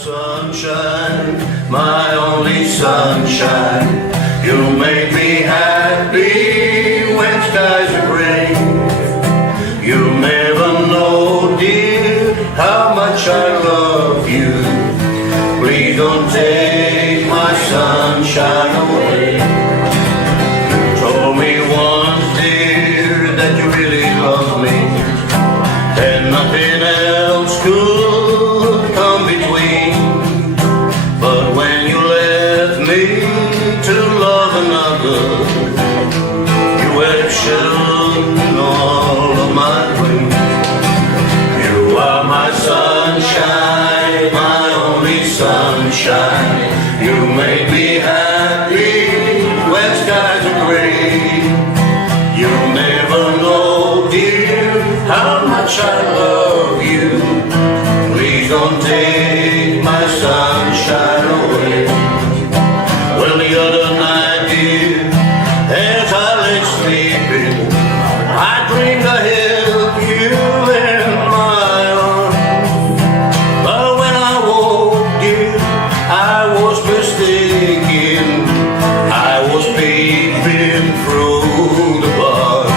sunshine, my only sunshine. You make me happy when skies are gray. You never know, dear, how much I love you. Please don't take my sunshine away. You told me once, dear, that you really love me, and nothing else could come between. But when you left me to love another, you have shown all of my dreams. You are my sunshine, my only sunshine. You make me happy when skies are gray. You never know, dear, how much I love you. Please don't take my sunshine away. Well, the other night, dear, as I lay sleeping, I dreamed I held you in my arms. But when I woke, dear, I was mistaken. I was peeping through the bars.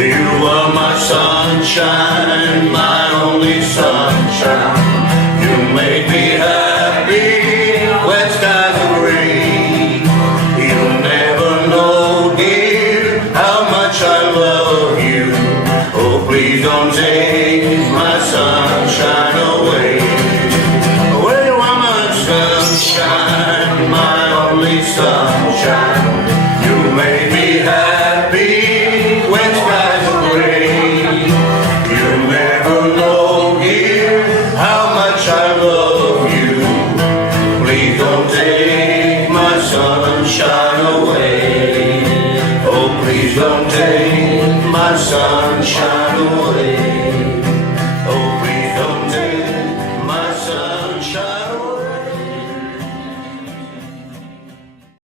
You are my sunshine, my only sunshine. You make me happy when skies are gray. You never know, dear, how much I love you. Oh, please don't take my sunshine away. Well, you are my sunshine, my only sunshine. You make me happy when skies are gray. You never know, dear, how much I love you. Please don't take my sunshine away. Oh, please don't take my sunshine away.